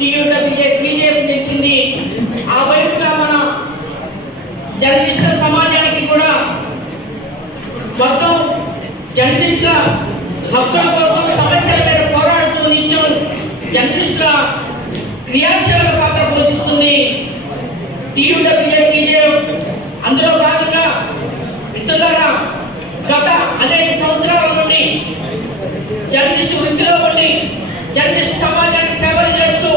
టీయూడబ్ల్యూజేపీ నిలిచింది. ఆ వైపుగా మన జర్నలిస్టుల సమాజానికి కూడా మొత్తం జర్నలిస్టుల హక్కుల కోసం సమస్యల మీద పోరాడుతూ నిత్యం జర్నలిస్టుల క్రియాశీలక పాత్ర పోషిస్తుంది టీయూడబ్ల్యూజేపీ. అందులో భాగంగా మిత్రులారా, గత అనేక సంవత్సరాల నుండి జర్నలిస్టు వృత్తిలో ఉండి జర్నలిస్టు సమాజానికి సేవలు చేస్తూ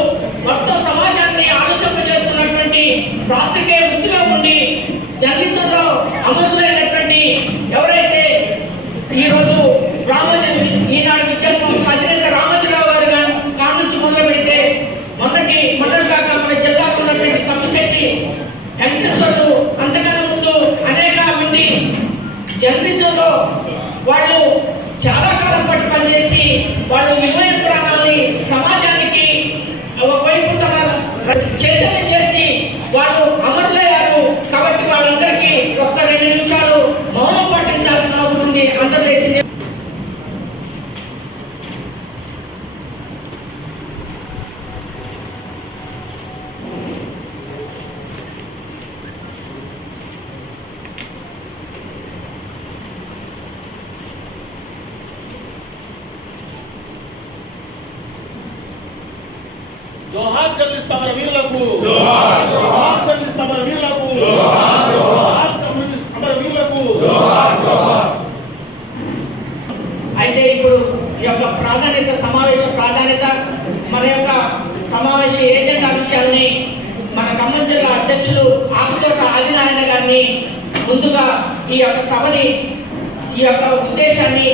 మొత్తం సమాజాన్ని ఆలోచింపజేస్తున్నటువంటి పాత్రికేయ వృత్తిలో ఉండి జర్నలిజంలో అమరులైనటువంటి ఎవరైతే ఈరోజు ఈనాడు విద్యాసంస్థ అధినేత రామోజీరావు గారు కాడ నుంచి మొదలు పెడితే మొన్నటి దాకా మన జిల్లాకు ఉన్నటువంటి తమ్మిశెట్టి వెంకటేశ్వర్లు, అంతకన్నా ముందు అనేక మంది జర్నలిజంలో వాళ్ళు చాలా కాలం పాటు పనిచేసి వాళ్ళు విలువైన ప్రాణాలని సమాజానికి ఒకవైపు తమ చైతన్యం చేసి వాళ్ళు అమరులయ్యారు. కాబట్టి వాళ్ళందరికీ ఒక్క 2 నిమిషాలు మౌనం పాటించాల్సిన అవసరం ఉంది. అందరూ లేచి జోహార్ జర్నలిస్ట్ అమరవీరులకు, జోహార్ జోహార్ జర్నలిస్ట్ అమరవీరులకు, జోహార్ జోహార్ జర్నలిస్ట్ అమరవీరులకు, జోహార్ జోహార్. అయితే ఇప్పుడు ఈ యొక్క సమావేశ ప్రాధాన్యత మన యొక్క సమావేశ ఏజెండా విషయాన్ని మన ఖమ్మం జిల్లా అధ్యక్షులు ఆకుతోట ఆదినారాయణ గారిని ముందుగా ఈ యొక్క సభని ఈ యొక్క ఉద్దేశాన్ని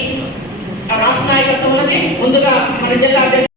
రాష్ట్ర నాయకత్వం ముందుగా మన జిల్లా